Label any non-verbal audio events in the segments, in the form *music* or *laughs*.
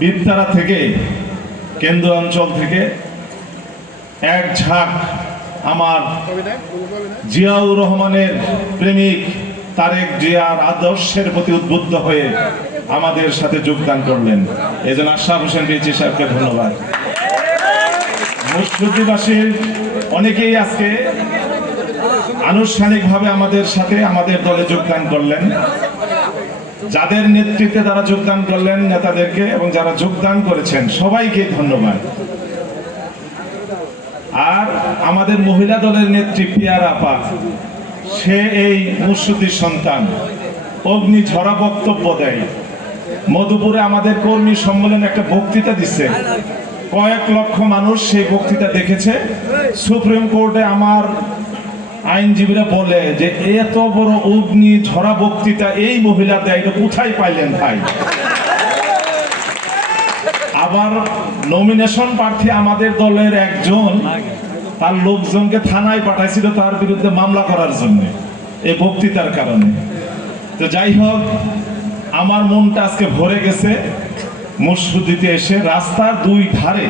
বিদ্যারা থেকে কেন্দ্র অঞ্চল থেকে এক ঝাঁক আমার জিয়াউর রহমানের প্রেমিক তারেক জিয়ার আদর্শের প্রতি উদ্বুদ্ধ হয়ে আমাদের সাথে যোগদান করলেন। এই জন্য আশরাফ হোসেন রিচি সাহেবকে ধন্যবাদ। মুসলিবাসীর অনেকেই আজকে আনুষ্ঠানিকভাবে আমাদের সাথে আমাদের দলে যোগদান করলেন। যাদের নেতৃত্বে তারা যোগদান করলেন নেতাদেরকে এবং যারা যোগদান করেছেন, সবাইকে ধন্যবাদ। আর আমাদের মহিলা দলের নেত্রী পিয়ার আপা, সে এই মুসুদির সন্তান। অগ্নি ঝরা বক্তব্য দেয়। মধুপুরে আমাদের কর্মী সম্মেলনে একটা বক্তৃতা দিচ্ছে কয়েক লক্ষ মানুষ সেই বক্তৃতা দেখেছে। সুপ্রিম কোর্টে আমার আইনজীবীরা বলে যে এত বড় অগ্নি ঝরা বক্তৃতা এই মহিলা দেয় কোথায় পাইলেন ভাই? আবার নমিনেশন প্রার্থী আমাদের দলের একজন, তার লোকজনকে থানায় পাঠাইছিল তার বিরুদ্ধে মামলা করার জন্য, এই বক্তৃতার কারণে। তো যাই হোক, আমার মনটা আজকে ভরে গেছে। মুসুদিতে এসে রাস্তার দুই ধারে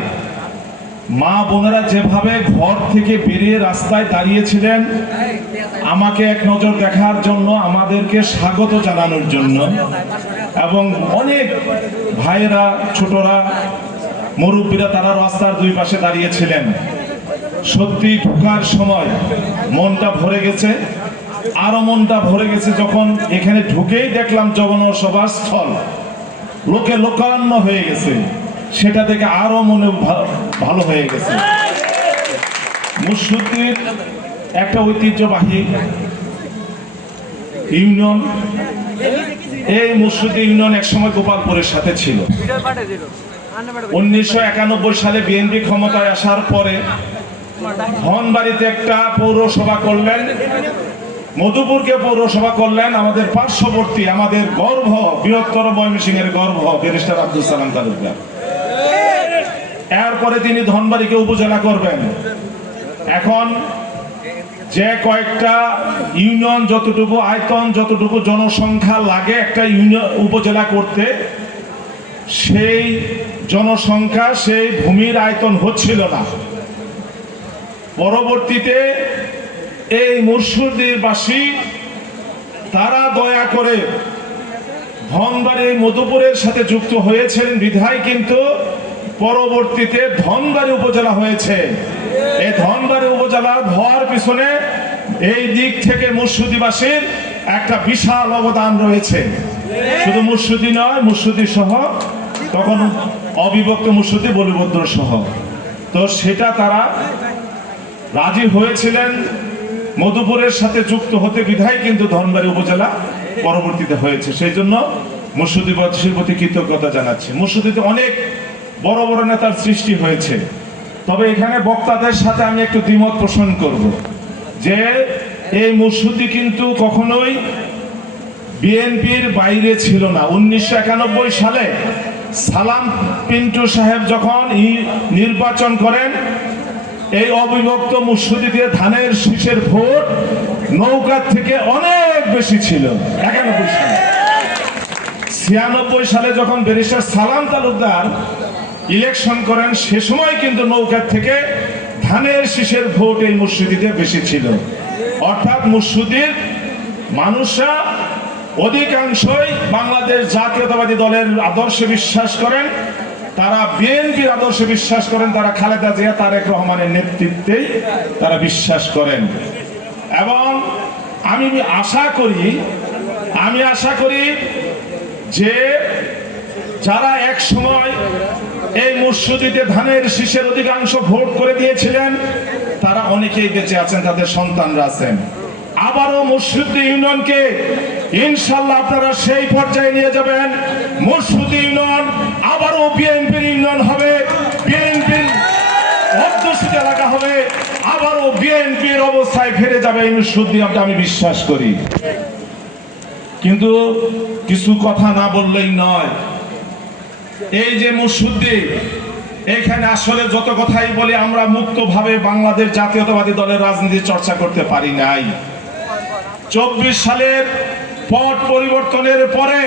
মা বোনেরা যেভাবে ঘর থেকে বেরিয়ে রাস্তায় দাঁড়িয়েছিলেন, আমাকে এক নজর দেখার জন্য আমাদেরকে স্বাগত জানানোর জন্য। এবং অনেক ভাইয়েরা, ছোটরা, মুরব্বীরা তারা রাস্তার দুই পাশে দাঁড়িয়েছিলেন। সত্যি ঢোকার সময় মনটা ভরে গেছে। আরও মনটা ভরে গেছে যখন এখানে ঢুকেই দেখলাম জনসভা স্থল লোকে লোকারণ্য হয়ে গেছে। সেটা থেকে আরও মনে ভালো হয়ে গেছে। মুসুদ্দির একটা ঐতিহ্যবাহী ইউনিয়ন, এই মুসুদ্দি ইউনিয়ন একসময় গোপালপুরের সাথে ছিল। উনিশশো একানব্বই সালে বিএনপি ক্ষমতায় আসার পরে ধনবাড়িতে একটা পৌরসভা করলেন, মধুপুরকে পৌরসভা করলেন, আমাদের পার্শ্ববর্তী, আমাদের গর্ভ, বৃহত্তর ময়মনসিংহের গর্ভ, ব্যারিস্টার আব্দুল সালাম তালুকদার। এরপরে তিনি ধনবাড়িকে উপজেলা করবেন। এখন যে কয়েকটা ইউনিয়ন যতটুকু আয়তন, যতটুকু জনসংখ্যা লাগে একটা ইউনিয়ন উপজেলা করতে, সেই জনসংখ্যা, সেই ভূমির আয়তন হচ্ছিল না। পরবর্তীতে এই মুর্শিদিবাসী, তারা দয়া করে ধনবাড়ি, মধুপুরের সাথে যুক্ত হয়েছেন বিধায়, কিন্তু পরবর্তীতে ধনবাড়ি উপজেলা হয়েছে। এই ধনবাড়ি উপজেলা হওয়ার পিছনে এই দিক থেকে মুর্শিদিবাসীর একটা বিশাল অবদান রয়েছে। শুধু মুর্শিদি নয়, মুর্শিদি সহ, তখন অবিভক্ত মুর্শিদি, বলিভদ্র সহ। তো সেটা তারা রাজি হয়েছিলেন। মধুপুরের সাথে যুক্ত হতে বিধায় কিন্তু ধনবাড়ি উপজেলা পরবর্তীতে হয়েছে। সেই জন্য মুর্শিদিবাসীর প্রতি কৃতজ্ঞতা জানাচ্ছি। মুর্শিদিতে অনেক বড় বড় নেতার সৃষ্টি হয়েছে। তবে এখানে বক্তাদের সাথে আমি একটু দ্বিমত পোষণ করব যে এই মুর্শিদি কিন্তু কখনোই বিএনপির বাইরে ছিল না। উনিশশো একানব্বই সালে সালাম পিন্টু সাহেব যখন নির্বাচন করেন, এই অবিভক্ত মুসুদি দিয়ে ধানের শীষের ভোট নৌকার থেকে অনেক বেশি ছিল, একানব্বই সালে। ছিয়ানব্বই সালে যখন ব্যারিস্টার সালাম তালুকদার ইলেকশন করেন সে সময় কিন্তু নৌকার থেকে ধানের শীষের ভোট এই মুর্শিদিতে বেশি ছিল। অর্থাৎ মুর্শিদির মানুষরা অধিকাংশই বাংলাদেশ জাতীয়তাবাদী দলের আদর্শে বিশ্বাস করেন। তারা বিএনপির আদর্শে বিশ্বাস করেন, তারা খালেদা জিয়া, তারেক রহমানের নেতৃত্বেই তারা বিশ্বাস করেন। এবং আমি আশা করি, আমি আশা করি যে যারা এক সময় এই মুর্শিদিতে ধানের শীষের অধিকাংশ ভোট করে দিয়েছিলেন। তারা অনেকেই বেঁচে আছেন, তাদের সন্তানরা আছেন। আবারও মুর্শিদি ইউনিয়নকে ইনশাল্লাহ আপনারা সেই পর্যায়ে নিয়ে যাবেন। মুর্শিদি ইউনিয়ন, আবারও বিএনপির ইউনিয়ন হবে। বিএনপির অধ্যুষিত এলাকা হবে। আবারও বিএনপির অবস্থায় ফিরে যাবে এই মুর্শিদি আমি বিশ্বাস করি। কিন্তু কিছু কথা না বললেই নয় এই যে মুসুদ্দি এখানে আসলে যত কথাই বলি, আমরা মুক্তভাবে বাংলাদেশ জাতীয়তাবাদী দলের রাজনীতি চর্চা করতে পারি নাই। চব্বিশ সালের পট পরিবর্তনের পরে,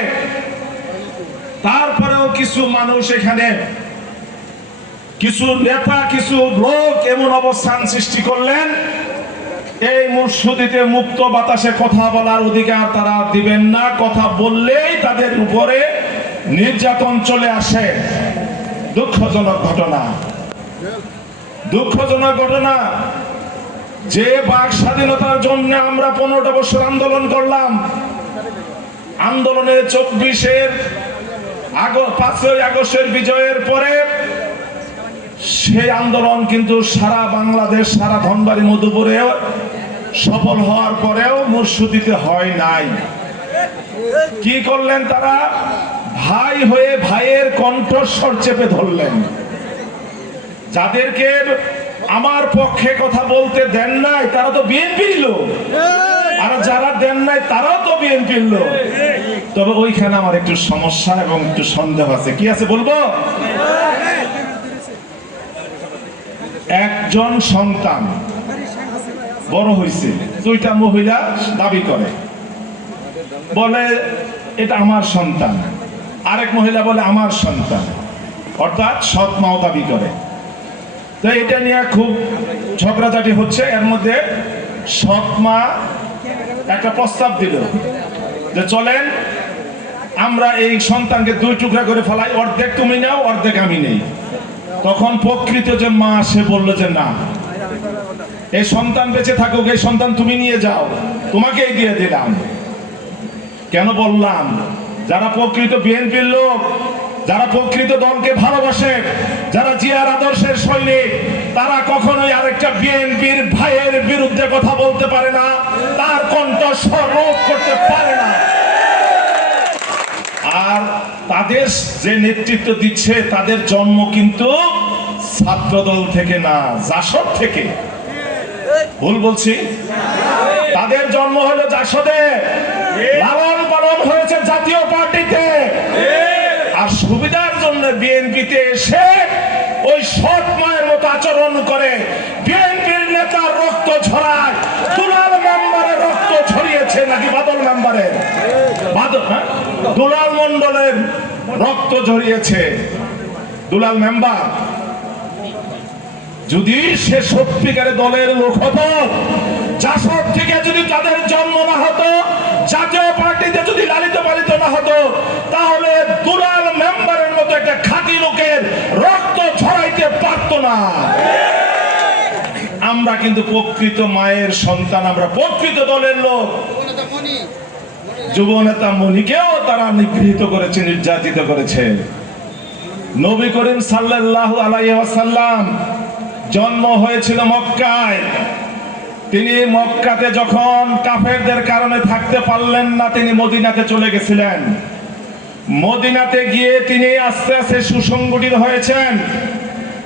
তারপরেও কিছু মানুষ এখানে, কিছু নেতা, কিছু লোক এমন অবস্থান সৃষ্টি করলেন, এই মুর্শিদিতে মুক্ত বাতাসে কথা বলার অধিকার তারা দিবেন না, কথা বললেই তাদের উপরে নির্যাতন চলে আসে। দুঃখজনক ঘটনা। দুঃখজনক ঘটনা, যে বাক স্বাধীনতার জন্য আমরা পনেরোটা বছর আন্দোলন করলাম। আন্দোলনের চব্বিশের পাঁচই আগস্টের বিজয়ের পরে সেই আন্দোলন কিন্তু সারা বাংলাদেশ, সারা ধনবাড়ি, মধুপুরে সফল হওয়ার পরেও মুর্শিদিতে হয় নাই। কি করলেন তারা? ভাই হয়ে ভাইয়ের কণ্ঠস্বর চেপে ধরলেন। যাদেরকে আমার পক্ষে কথা বলতে দেন নাই, তারা তো বিএনপির লোক। আর যারা দেন নাই, তারাও তো বিএনপির লোক। তবে ওইখানে আমার একটু সমস্যা এবং একটু সন্দেহ আছে। কি আছে বলব? একজন সন্তান বড় হয়েছে দুইটা মহিলা দাবি করে। বলে, এটা আমার সন্তান। আরেক মহিলা বলে, আমার সন্তান। অর্থাৎ সৎ মাও দাবি করে। তো এটা নিয়ে খুব ঝগড়াঝাটি হচ্ছে। এর মধ্যে সৎ মা একটা প্রস্তাব দিল যে, চলেন, আমরা এই সন্তানকে দুই টুকরা করে ফেলাই। অর্ধেক তুমি নাও, অর্ধেক আমি নেই। তখন প্রকৃত যে মা, সে বলল যে, না। এই সন্তান বেঁচে থাকুক, এই সন্তান তুমি নিয়ে যাও। তোমাকেই দিয়ে দিলাম। কেন বললাম? যারা প্রকৃত বিএনপির লোক, যারা প্রকৃত দলকে ভালোবাসে, যারা জিয়ার আদর্শের সৈনিক, তারা কখনোই আরেকটা বিএনপির ভাইয়ের বিরুদ্ধে কথা বলতে পারে না, তার কণ্ঠ রোধ করতে পারে না। আর তাদের যে নেতৃত্ব দিচ্ছে, তাদের জন্ম কিন্তু ছাত্রদল থেকে না, জাসদ থেকে। ভুল বলছি? তাদের জন্ম হলো জাসদে। হয়েছে জাতীয় পার্টিতে। আর সুবিধার জন্য বিএনপিতে এসে ওই সৎ মায়ের মতো আচরণ করে। বিএনপির নেতার রক্ত ঝরায় দুলাল মেম্বারের রক্ত ঝরিয়েছে নাকি বাদল মেম্বারের হ্যাঁ? দুলাল মন্ডলের রক্ত ঝরিয়েছে। দুলাল মেম্বার যদি সে সত্যিকারে দলের লোক হতো জাসদ থেকে যদি তাদের জন্ম না হতো জাতীয় পার্টিতে যদি লালিত পালিত না হতো, তাহলে দুলাল মেম্বারের মতো একটা খাঁটি লোকের রক্ত ছড়াইতে পারত না। আমরা কিন্তু প্রকৃত মায়ের সন্তান, আমরা প্রকৃত দলের লোক। যুব নেতা মনিকেও তারা নিগৃহীত করেছে, নির্যাতিত করেছে। নবী করিম সাল্লাল্লাহু আলাইহি ওয়াসাল্লাম জন্ম হয়েছিল মক্কায়। তিনি মক্কাতে যখন কাফেরদের কারণে থাকতে পারলেন না, তিনি মদিনাতে চলে গেছিলেন। মদিনাতে গিয়ে তিনি আস্তে আস্তে সুসংগঠিত হয়েছেন।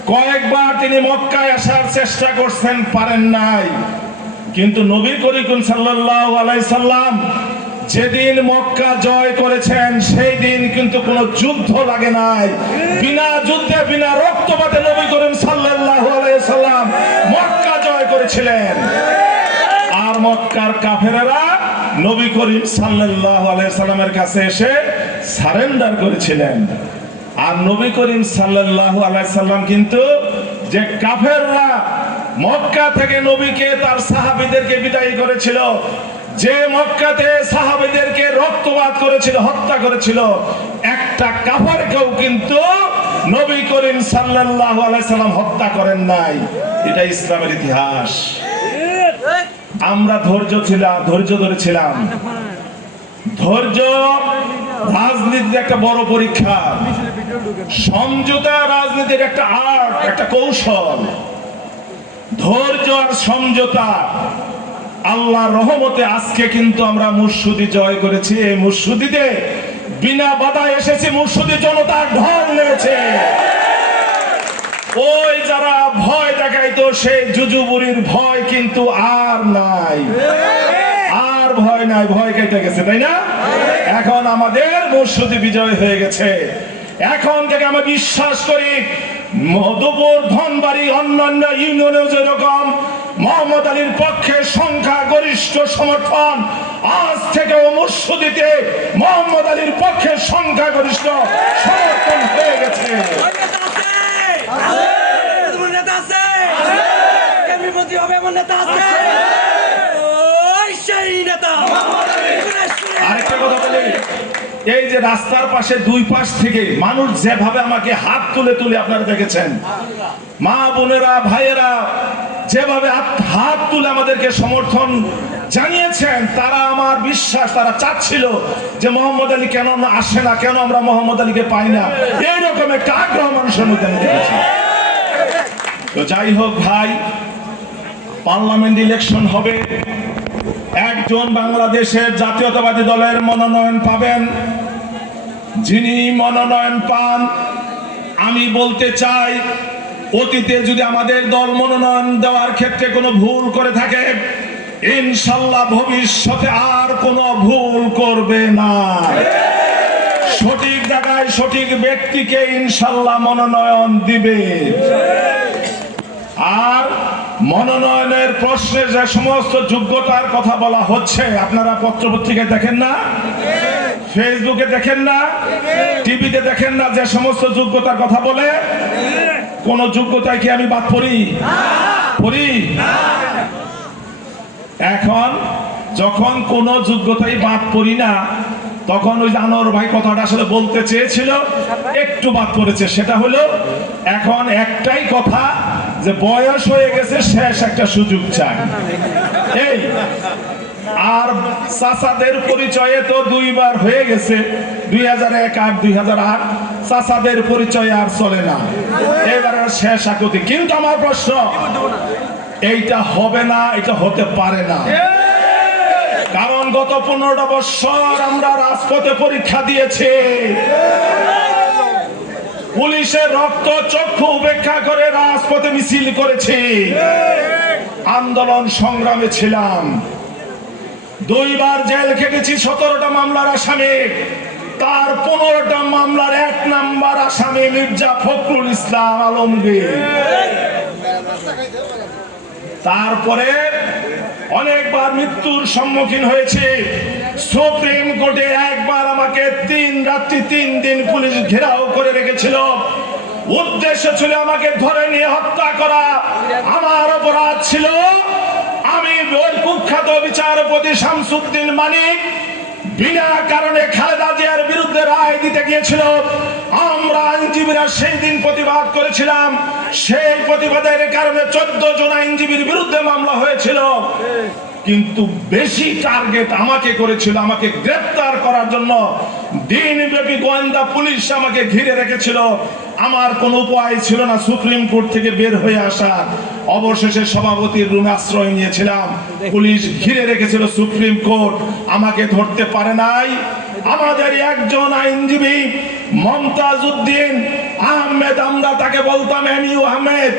কয়েকবার তিনি মক্কায় আসার চেষ্টা করছেন, পারেন নাই। কিন্তু নবী করিম সাল্লাল্লাহু সাল্লাম যেদিন মক্কা জয় করেছেন, সেই দিন কিন্তু কোনো যুদ্ধ লাগে নাই। বিনা যুদ্ধে, বিনা রক্তপাতে নবী করিম সাল্লাল্লাহু আলাইহি সাল্লাম মক্কা জয় করেছিলেন। মক্কার কাফেরেরা নবী করিম সাল্লাল্লাহু আলাইহি সাল্লামের কাছে এসে সারেন্ডার করেছিলেন। আর নবী করিম সাল্লাল্লাহু আলাইহি সাল্লাম কিন্তু যে কাফেররা মক্কা থেকে নবীকে, তার সাহাবীদেরকে বিদায়ী করেছিল, যে মক্কাতে সাহাবীদেরকে রক্তপাত করেছিল, হত্যা করেছিল, একটা কাফারকেও কিন্তু নবী করিম সাল্লাল্লাহু আলাইহি সাল্লাম হত্যা করেন নাই। এটা ইসলামের ইতিহাস। আমরা ধৈর্য ছিলাম, ধৈর্য ধরেছিলাম ধৈর্য রাজনীতির একটা বড় পরীক্ষা। সমঝোতা রাজনীতির একটা আর্ট, একটা কৌশল। ধৈর্য আর সমঝোতা। আল্লাহর রহমতে আজকে কিন্তু আমরা মুর্শুদি জয় করেছি। এই মুর্শুদিতে বিনা বাধায় এসেছি, মুর্শুদি জনতার ঢল নেমেছে ওই যারা ভয় দেখাইতো সেই জুজুবুরির ভয় কিন্তু আর নাই। আর ভয় নাই, ভয় কেটে গেছে, তাই না? এখন আমাদের মুর্শুদি বিজয় হয়ে গেছে। এখন থেকে আমরা বিশ্বাস করি, মধুপুর, ধনবাড়ি, অন্যান্য ইউনিয়নেও যেরকম মোহাম্মদ আলীর পক্ষে সংখ্যা গরিষ্ঠ সমর্থন, আজ থেকেও মুর্শুদিতে মোহাম্মদ আলীর পক্ষে সংখ্যা গরিষ্ঠ সমর্থন আমার নেতা আছে! মন্ত্রী হবে এমন নেতা আছে! এই যে রাস্তার পাশে দুই পাশ থেকে মানুষ যেভাবে আমাকে হাত তুলে তুলে আপনারা দেখেছেন। মা বোনেরা ভাইয়েরা যেভাবে হাত তুলে আমাদেরকে সমর্থন জানিয়েছেন তারা আমার বিশ্বাস তারা চাচ্ছিল যে মোহাম্মদ আলী কেন আসে না, কেন আমরা মোহাম্মদ আলীকে পাই না? এইরকম একটা আগ্রহ মানুষের মধ্যে আমি তো যাই হোক ভাই, পার্লামেন্ট ইলেকশন হবে। একজন বাংলাদেশের জাতীয়তাবাদী দলের মনোনয়ন পাবেন। যিনি মনোনয়ন পান, আমি বলতে চাই, অতীতে যদি আমাদের দল মনোনয়ন দেওয়ার ক্ষেত্রে কোনো ভুল করে থাকে ইনশাল্লাহ ভবিষ্যতে আর কোনো ভুল করবে না। সঠিক জায়গায় সঠিক ব্যক্তিকে ইনশাল্লাহ মনোনয়ন দিবে। আর মনোনয়নের প্রশ্নে যে সমস্ত যোগ্যতার কথা বলা হচ্ছে, আপনারা পত্রপত্রিকায় দেখেন না? ফেসবুকে দেখেন না? টিভিতে দেখেন না যে সমস্ত যোগ্যতার কথা বলে? কোন যোগ্যতায় কি আমি বাদ পড়ি? পড়ি? এখন যখন কোন যোগ্যতাই বাদ পড়ি না, তখন ওই আনোয়ার ভাই কথাটা আসলে বলতে চেয়েছিল, একটু বাদ পড়েছে। সেটা হলো, এখন একটাই কথা যে বয়স হয়ে গেছে, শেষ একটা সুযোগ চাই। এই, আর চাচাদের পরিচয়ে তো দুইবার হয়ে গেছে, দুই হাজার এক আর দুই হাজার আট চাচাদের পরিচয় আর চলে না। এবার শেষ আকতি। কিন্তু আমার প্রশ্ন এইটা হবে না, এটা হতে পারে না। কারণ গত পনেরোটা বছর আমরা রাজপথে পরীক্ষা দিয়েছি। পুলিশের রক্ত চক্ষু উপেক্ষা করে রাজপথে মিছিল করেছি। আন্দোলন সংগ্রামে ছিলাম। দুইবার জেল খেটেছি, সতেরোটা মামলার আসামি। তার পনেরোটা মামলার এক নাম্বার আসামি মির্জা ফখরুল ইসলাম আলমগীর। তারপরে অনেকবার মৃত্যুর সম্মুখীন হয়েছে। সুপ্রিম কোর্টে একবার আমাকে তিন রাত্রি, তিন দিন পুলিশ ঘেরাও করে রেখেছিল। উদ্দেশ্য ছিল আমাকে ধরে নিয়ে হত্যা করা। আমার অপরাধ ছিল, আমি কুখ্যাত বিচারপতি শামসুদ্দিন মানিক বিনা কারণে খালেদা জিয়ার বিরুদ্ধে রায় দিতে গিয়েছিল। আমরা আইনজীবীরা সেই দিন প্রতিবাদ করেছিলাম। সেই প্রতিবাদের কারণে চোদ্দ জন আইনজীবীর বিরুদ্ধে মামলা হয়েছিল। কিন্তু বেশি টার্গেট আমাকে করেছিল, আমাকে গ্রেপ্তার করার জন্য। দিনব্যাপী গোয়েন্দা পুলিশ আমাকে ঘিরে রেখেছিল। আমার কোনো উপায় ছিল না সুপ্রিম কোর্ট থেকে বের হয়ে আসার। অবশেষে সভাপতির রুমে আশ্রয় নিয়েছিলাম। পুলিশ ঘিরে রেখেছিল সুপ্রিম কোর্ট, আমাকে ধরতে পারে নাই। আমাদের একজন আইনজীবী মমতাজ উদ্দিন আহমেদ আমরা তাকে বলতাম এমিউ আহমেদ।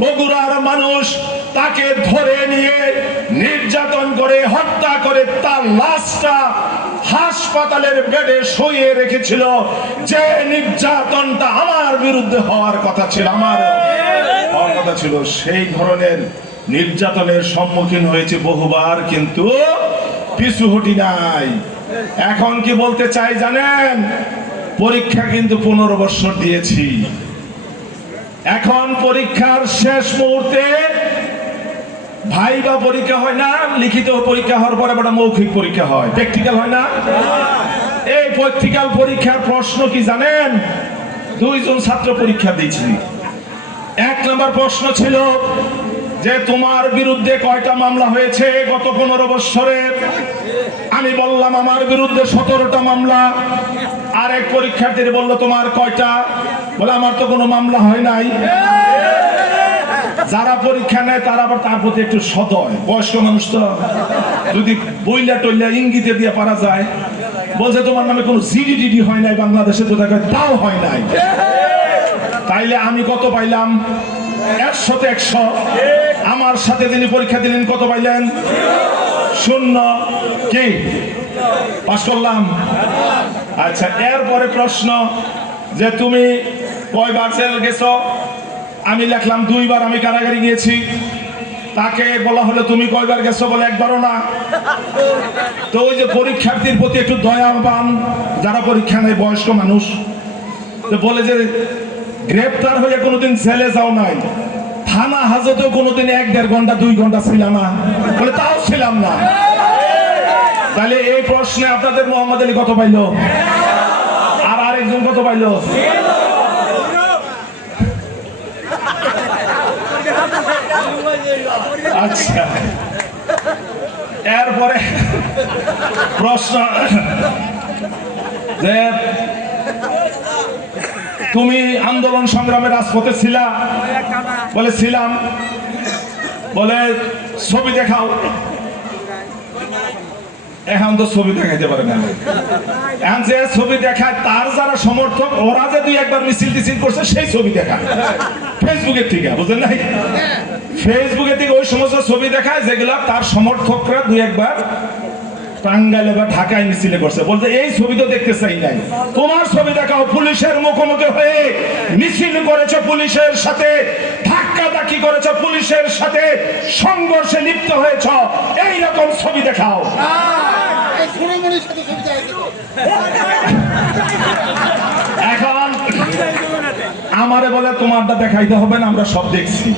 বগুড়ার মানুষ তাকে ধরে নিয়ে নির্যাতন করে, হত্যা করে তার লাশটা হাসপাতালের বেডে শুয়ে রেখেছিল যে নির্যাতনটা আমার বিরুদ্ধে হওয়ার কথা ছিল, আমার কথা ছিল। সেই ধরনের নির্যাতনের সম্মুখীন হয়েছে বহুবার, কিন্তু পিছু হটি নাই। এখন কি বলতে চাই জানেন? পরীক্ষা কিন্তু পনেরো বছর দিয়েছি। এখন পরীক্ষার শেষ মুহূর্তে ভাইবা পরীক্ষা হয় না, লিখিত পরীক্ষা হওয়ার পরে একটা মৌখিক পরীক্ষা হয়। প্র্যাকটিক্যাল হয় না? এই প্র্যাকটিক্যাল পরীক্ষার প্রশ্ন কি জানেন? দুইজন ছাত্র পরীক্ষা দিয়েছি। এক নম্বর প্রশ্ন ছিল যে, তোমার বিরুদ্ধে কয়টা মামলা হয়েছে গত পনেরো বৎসরে আমি বললাম, আমার বিরুদ্ধে সতেরোটা মামলা। আর এক পরীক্ষার্থীর বলল, তোমার কয়টা? বলে, আমার তো কোনো মামলা হয় নাই। যারা পরীক্ষা নেয়, তারা আবার তার প্রতি একটু সদয়। বয়স্ক মানুষ তো। যদি বইলা টইলা ইঙ্গিতে দিয়ে পারা যায়, বলছে তোমার নামে কোনো জিডি ডিডি হয় নাই, বাংলাদেশে তো দেখে তাও হয় নাই। তাইলে আমি কত পাইলাম? একশোতে একশো। আমার সাথে তিনি পরীক্ষা দিলেন, কত পাইলেন? শূন্য। কি? পাশ করলাম। আচ্ছা এরপরে প্রশ্ন যে তুমি কয়বার জেল গেছো? আমি লিখলাম, দুইবার আমি কারাগারে গিয়েছি। তাকে বলা হলো, তুমি কয়বার গেছো? বলে, একবারও না। তো ওই যে পরীক্ষার্থীর প্রতি একটু দয়া পান যারা পরীক্ষা নেয়, বয়স্ক মানুষ, তো বলে যে, গ্রেপ্তার হয়ে কোনোদিন জেলে যাও নাই। থানা হাজতেও কোনোদিন এক দেড় ঘণ্টা, দুই ঘণ্টা ছিলাম না। বলে, তাও ছিলাম না। তাহলে এই প্রশ্নে আপনাদের মোহাম্মদ আলী কত পাইলো? আর আরেকজন কত পাইলো? আচ্ছা। এরপরে প্রশ্ন। যে তুমি আন্দোলন সংগ্রামে রাজপথে ছিলা? বলে, ছিলাম। বলে, ছবি দেখাও। এখন তো ছবি দেখাইতে পারে না। এখন যে ছবি দেখায়, তার যারা সমর্থক, ওরা যে দুই একবার মিছিল টিছিল করছে, সেই ছবি দেখায়। ফেসবুকের থেকে বুঝলেন নাই? ফেসবুকের থেকে ওই সমস্ত ছবি দেখায় যেগুলা তার সমর্থকরা দুই একবার টাঙ্গাইলে বা ঢাকায় মিছিলে করছে। বলতে এই ছবি তো দেখতে চাই নাই। তোমার ছবি দেখাও পুলিশের মুখোমুখি হয়ে মিছিল করেছে পুলিশের সাথে, ধাক্কা ধাক্কি করেছে পুলিশের সাথে, সংঘর্ষে লিপ্ত হয়েছ। এই রকম ছবি দেখাও। এখন আমারে বলে তোমারটা দেখাইতে হবে না, আমরা সব দেখছি।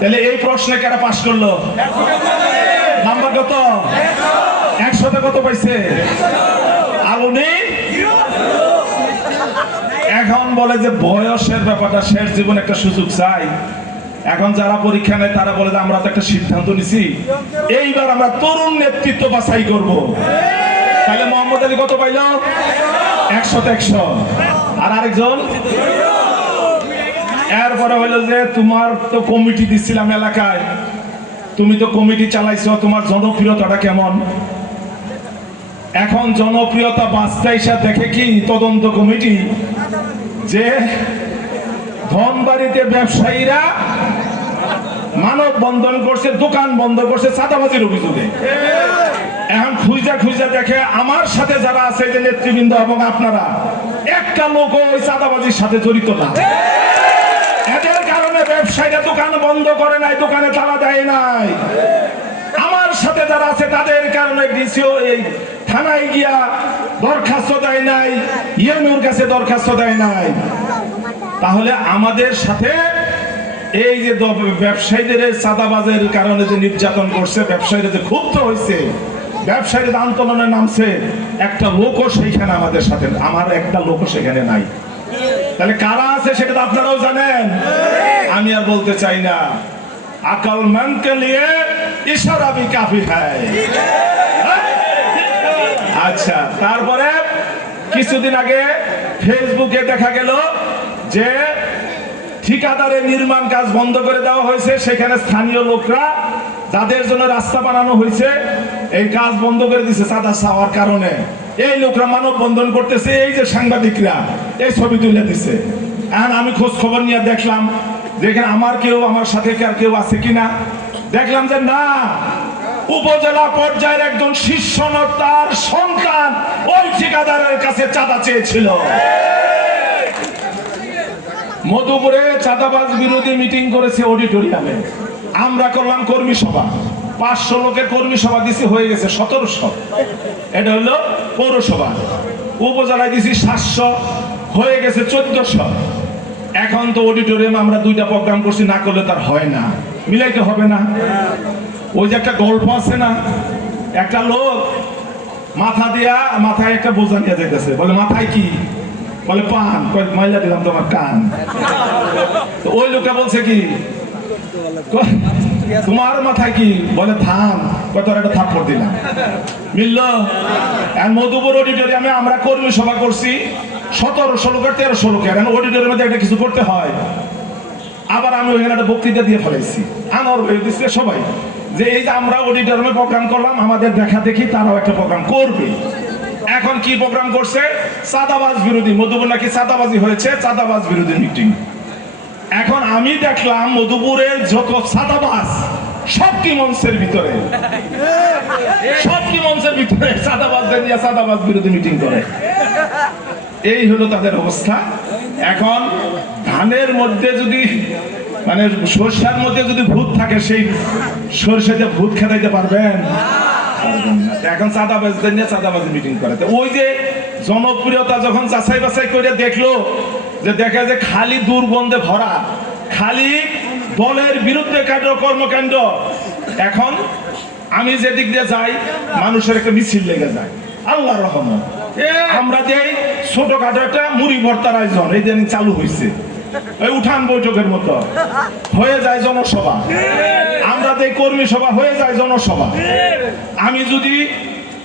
তাহলে এই প্রশ্নে কারা পাশ করল? নাম্বার কত? একশোতে কত পাইছে? আর উনি এখন বলে যে বয়সের ব্যাপারটা, শেষ জীবন একটা সুযোগ চাই। এখন যারা পরীক্ষা নেয়, তারা বলে যে আমরা তো একটা সিদ্ধান্ত নিছি। এইবার আমরা তরুণ নেতৃত্ব বাছাই করব। তাহলে মোহাম্মদ আলী কত পাইল? একশোতে একশো। আর আরেকজন? এরপরে হইল যে তোমার তো কমিটি দিচ্ছিলাম এলাকায়। তুমি তো কমিটি চালাইছো, তোমার জনপ্রিয়তাটা কেমন? এখন জনপ্রিয়তা বাঁচতে দেখে কি তদন্ত কমিটি? যে ধনবাড়িতে ব্যবসায়ীরা মানব বন্ধন করছে, দোকান বন্ধ করছে, চাঁদাবাজির অভিযোগে। এখন খুঁজা খুঁজা দেখে আমার সাথে যারা আছে, যে নেতৃবৃন্দ এবং আপনারা, একটা লোক ওই চাঁদাবাজির সাথে জড়িত না। ব্যবসায়ীরা দোকান বন্ধ করে নাই, দোকানে তালা দেয় নাই। আমার সাথে যারা আছে, তাদের কারণে ডিসিও এই থানায় গিয়া দরখাস্ত দেয় নাই ইউনিয়ন কাছে দরখাস্ত দেয় নাই। তাহলে আমাদের সাথে এই যে ব্যবসায়ীদের চাঁদাবাজের কারণে যে নির্যাতন করছে, ব্যবসায়ীরা যে ক্ষুব্ধ হয়েছে ব্যবসায়ীদের আন্দোলনে নামছে, একটা লোকও সেইখানে আমাদের সাথে আমার একটা লোকও সেখানে নাই। তাহলে কারা আছে সেটা তো আপনারাও জানেন। আমি আর বলতে চাই না। আকল মানকে নিয়ে ইশারা ভি কাফি হ্যায়। আচ্ছা তারপরে কিছুদিন আগে ফেসবুকে দেখা গেল যে ঠিকাদারে নির্মাণ কাজ বন্ধ করে দেওয়া হয়েছে। সেখানে স্থানীয় লোকরা যাদের জন্য রাস্তা বানানো হয়েছে এই কাজ বন্ধ করে দিছে সাদা চাওয়ার কারণে। এই লোকরা মানব বন্ধন করতেছে, এই যে সাংবাদিকরা, এই ছবি তুলে দিছে। এখন আমি খোঁজ খবর নিয়ে দেখলাম যেখানে আমার কেউ, আমার সাথে কেউ আছে কিনা। দেখলাম যে না, উপজেলা পর্যায়ের একজন শীর্ষ তার সন্তান ওই ঠিকাদারের কাছে চাঁদা চেয়েছিল। মধুপুরে চাঁদাবাজ বিরোধী মিটিং করেছে অডিটোরিয়ামে আমরা করলাম কর্মী সভা। পাঁচশো লোকের কর্মী সভা দিছি, হয়ে গেছে সতেরোশো। এটা হলো পৌরসভা। উপজেলায় দিছি সাতশো, হয়ে গেছে চোদ্দশো। এখন তো অডিটোরিয়ামে আমরা দুইটা প্রোগ্রাম করছি, না করলে তার হয় না। মিলাইতে হবে না। ওই যে একটা গল্প আছে না, একটা লোক মাথা দিয়া, মাথায় একটা বোঝা নিয়ে যেতেছে বলে, মাথায় কি? বলে, পান। কয় ময়লা দিলাম তোমার কান। ওই লোকটা বলছে কি তোমার মাথায় কি বলে ধান কত একটা থাপ্পড় দিলাম মিলল, আর মধুপুর অডিটোরিয়ামে আমরা কর্মী সভা করছি সতেরো সতেরোশো লোকের, তেরোশো লোকের। অডিটোরিয়ামে একটা কিছু করতে হয়। আবার আমি ওইখানে একটা বক্তৃতা দিয়ে ফেলাইছি। আমার দিচ্ছে সবাই, যে এই যে আমরা অডিটোরিয়ামে প্রোগ্রাম করলাম, আমাদের দেখা দেখি তারাও একটা প্রোগ্রাম করবে। এখন কি প্রোগ্রাম করছে? চাঁদাবাজ বিরোধী। মধুপুর নাকি চাঁদাবাজি হয়েছে? চাঁদাবাজ বিরোধী মিটিং এখন আমি দেখলাম মধুপুরের যত চাঁদাবাজ সবটি মঞ্চের ভিতরে? সবটি মঞ্চের ভিতরে চাঁদাবাজদের নিয়ে চাঁদাবাজ বিরোধী মিটিং করে। এই হলো তাদের অবস্থা। এখন ধানের মধ্যে যদি মানে সরষার মধ্যে যদি ভূত থাকে, সেই সরষেতে ভূত খেদাইতে পারবেন। এখন চাঁদাবাজদের নিয়ে চাঁদাবাজি মিটিং করে। ওই যে জনপ্রিয়তা যখন যাচাই বাছাই করে দেখল যে দেখে যে খালি দুর্গন্ধে ভরা খালি দলের বিরুদ্ধে কার্য কর্মকাণ্ড। এখন আমি যেদিক দিয়ে যাই মানুষের একটা মিছিল লেগে যায়। আল্লাহ রহমত। আমরা যে ছোটখাটো একটা মুড়ি ভর্তার আয়োজন এই দিন চালু হয়েছে ওই উঠান বৈঠকের মতো। হয়ে যায় জনসভা। আমরা যে কর্মী সভা হয়ে যায় জনসভা। আমি যদি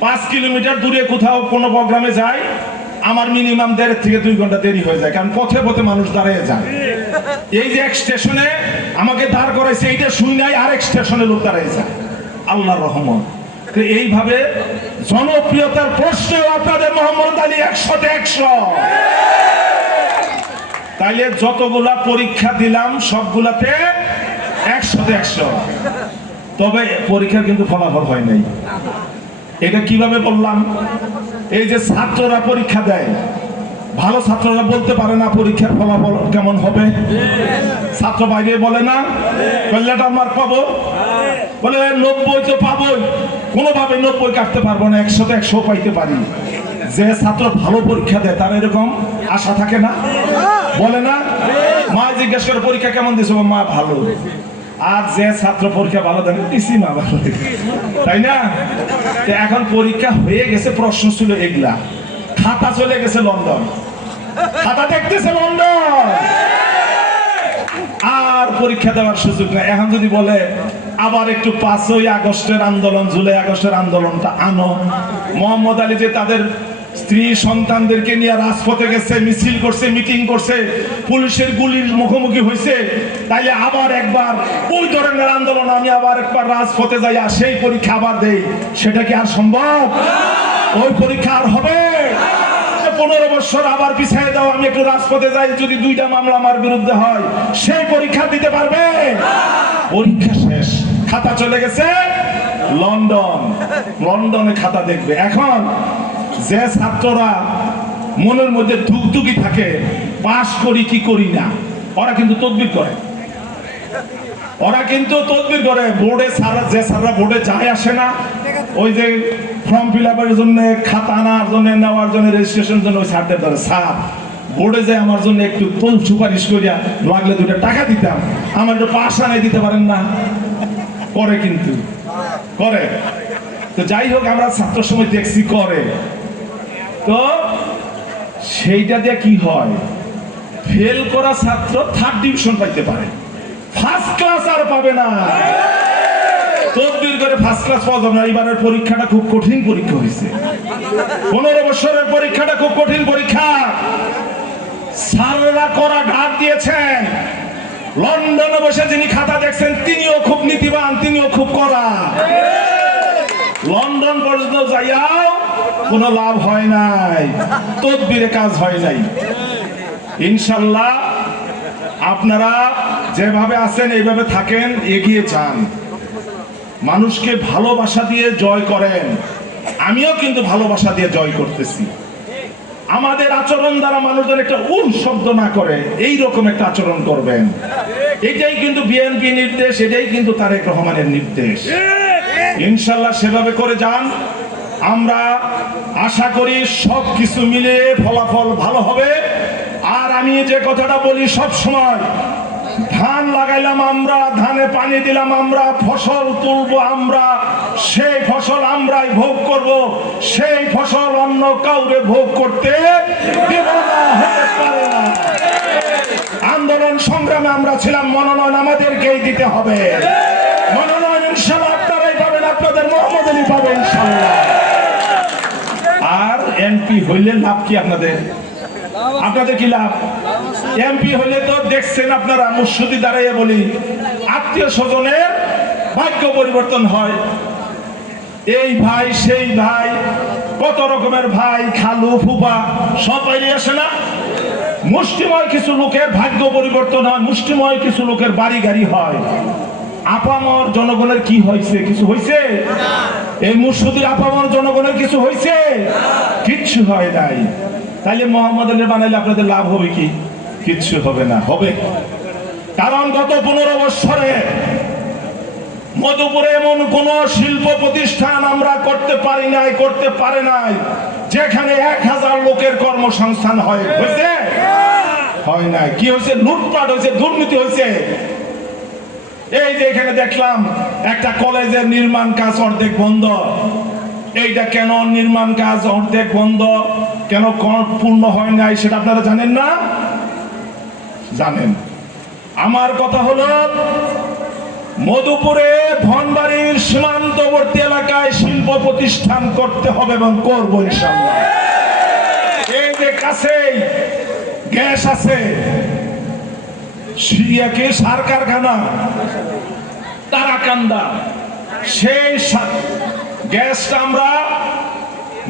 পাঁচ কিলোমিটার দূরে কোথাও কোনো প্রোগ্রামে যাই আমার মিনিমাম দেড় থেকে দুই ঘণ্টা দেরি হয়ে যায় কারণ পথে পথে মানুষ দাঁড়িয়ে যায়। *laughs* এই যে এক স্টেশনে আমাকে দাঁড় করাইছে এইটা শুই নাই আরেক স্টেশনে লোক দাঁড়িয়ে যায়। আল্লাহ রহমান তো এইভাবে জনপ্রিয়তার প্রশ্নেও আপনাদের মোহাম্মদ আলী একশোতে একশো। তাইলে যতগুলা পরীক্ষা দিলাম সবগুলাতে একশোতে একশো। তবে পরীক্ষার কিন্তু ফলাফল হয় নাই। এটা কীভাবে বললাম? এই যে ছাত্ররা পরীক্ষা দেয়, ভালো ছাত্ররা বলতে পারে না পরীক্ষার ফলাফল কেমন হবে। ছাত্র বাইরে বলে না কল্যাণ মার্ক পাবো। বলে, নব্বই তো পাবোই। কোনোভাবে নব্বই কাটতে পারব না একশোতে একশো পাইতে পারি। যে ছাত্র ভালো পরীক্ষা দেয়, তার এরকম আশা থাকে না? বলে না? মা জিজ্ঞেস করে, পরীক্ষা কেমন দিছো মা ভালো। আর যে ছাত্র পরীক্ষা ভালো দেন দিছি না ভালো। তাই না? এখন পরীক্ষা হয়ে গেছে, প্রশ্ন ছিল এগুলা। খাতা চলে গেছে লন্ডন। খাতা দেখতেছে লন্ডন। আর পরীক্ষা দেওয়ার সুযোগ নেই। এখন যদি বলে, আবার একটু পাঁচই আগস্টের আন্দোলন, জুলাই আগস্টের আন্দোলনটা আনো। মোহাম্মদ আলী যে তাদের স্ত্রী সন্তানদেরকে নিয়ে রাজপথে গেছে, মিছিল করছে, মিটিং করছে, পুলিশের গুলির মুখোমুখি হয়েছে। তাইলে আবার একবার ওই ধরনের আন্দোলন আমি আবার একবার রাজপথে যাই আর সেই পরীক্ষা আবার দেই। সেটা কি আর সম্ভব? ওই পরীক্ষা আর হবে? পনেরো বছর আবার পিছিয়ে দাও, আমি একটু রাজপথে যাই, যদি দুইটা মামলা আমার বিরুদ্ধে হয়, সেই পরীক্ষা দিতে পারবে? পরীক্ষা শেষ। খাতা চলে গেছে? লন্ডন। লন্ডনে খাতা দেখবে। এখন যে ছাত্ররা মনের মধ্যে ধুকধুকি থাকে পাশ করি কি করি না, ওরা কিন্তু তদবির করে। ওরা কিন্তু তদবির করে, বোর্ডে সারা, যে সারা বোর্ডে যায় আসে না, ওই যে ফর্ম ফিল আপের জন্য, খাতা আনার জন্য, নেওয়ার জন্য রেজিস্ট্রেশন জন্য ওই স্যারদের ধরে স্যার, বোর্ডে যে আমার জন্য একটু তোল সুপারিশ করিয়া লাগলে দুটো টাকা দিতাম, আমার একটু পাশ আনাই দিতে পারেন না। করে কিন্তু, করে। তো যাই হোক, আমরা ছাত্র সময় দেখছি, করে। তো সেইটা দিয়ে কি হয়? ফেল করা ছাত্র থার্ড ডিভিশন পাইতে পারে। ফার্স্ট ক্লাস আর পাবে না। পরীক্ষাটা খুব কঠিন পরীক্ষা হয়েছে পনেরো বছরের পরীক্ষাটা খুব কঠিন পরীক্ষা। স্যাররা করা দিয়েছেন। লন্ডনে বসে যিনি খাতা দেখছেন, তিনিও খুব নীতিবান, তিনিও খুব করা লন্ডন পর্যন্ত যাইয়াও কোনো লাভ হয় নাই। তদবিরে কাজ হয় নাই। ইনশাল্লাহ আপনারা যেভাবে আছেন, এইভাবে থাকেন, এগিয়ে যান। মানুষকে ভালোবাসা দিয়ে জয় করেন। আমিও কিন্তু ভালোবাসা দিয়ে জয় করতেছি। আমাদের আচরণ দ্বারা মানুষজন একটা উল শব্দ না করে এই রকম একটা আচরণ করবেন। এটাই কিন্তু বিএনপি নির্দেশ, এটাই কিন্তু তারেক রহমানের নির্দেশ। ইনশাল্লাহ সেভাবে করে যান। আমরা আশা করি সব কিছু মিলে ফলাফল ভালো হবে। আর আমি যে কথাটা বলি সব সময়, ধান লাগাইলাম আমরা, ধানে পানি দিলাম আমরা, ফসল তুলবো আমরা, সেই ফসল আমরাই ভোগ করব, সেই ফসল অন্য কাউরে ভোগ করতে আন্দোলন সংগ্রামে আমরা ছিলাম, মনোনয়ন আমাদেরকেই দিতে হবে। মনোনয়ন ইনশাল্লাহ আপনারাই পাবেন, আপনাদের মোহাম্মদ পাবেন, ইনশাল্লাহ। এমপি হইলে লাভ কি আপনাদের? আপনাদের কি লাভ? এমপি হইলে তো দেখছেন আপনারা, মুর্শিদি দাঁড়াইয়ে বলি, আত্মীয় স্বজনের ভাগ্য পরিবর্তন হয়। এই ভাই, সেই ভাই, কত রকমের ভাই, খালু, ফুপা, সব বাইরে আসে না? মুষ্টিময় কিছু লোকের ভাগ্য পরিবর্তন হয়, মুষ্টিময় কিছু লোকের বাড়ি গাড়ি হয়। আপামর জনগণের কি হয়েছে? কিছু হয়েছে? এই মুর্শিদির আপামর জনগণের কিছু হয়েছে? কিচ্ছু হয় নাই। তাইলে মোহাম্মদ আলী বানাইলে আপনাদের লাভ হবে কি? কিচ্ছু হবে না, হবে কারণ গত পনেরো বৎসরে মধুপুরে এমন কোন শিল্প প্রতিষ্ঠান আমরা করতে পারি নাই, করতে পারে নাই, যেখানে এক হাজার লোকের কর্মসংস্থান হয়। হয়েছে? হয় না কি হয়েছে? লুটপাট হয়েছে, দুর্নীতি হয়েছে। এই যে এখানে দেখলাম, একটা কলেজের নির্মাণ কাজ অর্ধেক বন্ধ। এইটা কেন নির্মাণ কাজ অর্ধেক বন্ধ? কেন পূর্ণ হয় নাই সেটা আপনারা জানেন না? জানেন। আমার কথা হলো, মধুপুরে ভনবাড়ির সীমান্তবর্তী এলাকায় শিল্প প্রতিষ্ঠান করতে হবে এবং করব ইনশাল্লাহ এই যে কাছেই গ্যাস আছে সিরিয়াকে সার কারখানা তারাকান্দা সেই গ্যাসটা আমরা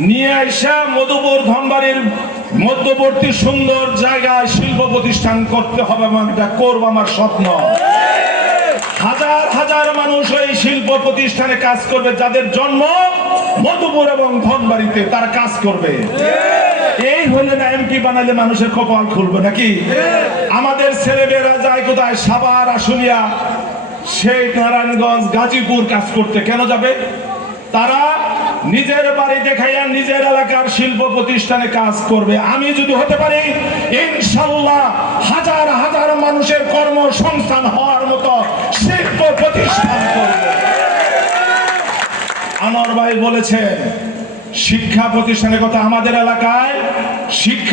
নিয়ে আইসা মধুপুর ধনবাড়ির মধ্যবর্তী সুন্দর জায়গায় শিল্প প্রতিষ্ঠান করতে হবে এবং এটা করব আমার স্বপ্ন। হাজার হাজার মানুষ ওই শিল্প প্রতিষ্ঠানে কাজ করবে, যাদের জন্ম মধুপুর এবং ধনবাড়িতে তারা কাজ করবে। এই হলে না এমপি বানালে মানুষের কপাল খুলবে নাকি? আমাদের ছেলেমেয়েরা যায় কোথায়? সাবার আশুলিয়া, সেই নারায়ণগঞ্জ, গাজীপুর কাজ করতে কেন যাবে? তারা নিজের বাড়ি দেখাইয়া নিজের এলাকার শিল্প প্রতিষ্ঠানে কাজ করবে। আমি যদি হতে পারি, ইনশাল্লাহ হাজার হাজার মানুষের কর্মসংস্থান হওয়ার মতো শিল্প প্রতিষ্ঠান করবে। আনোয়ার ভাই বলেছে শিক্ষা প্রতিষ্ঠানের কথা আমাদের এলাকায় শিক্ষা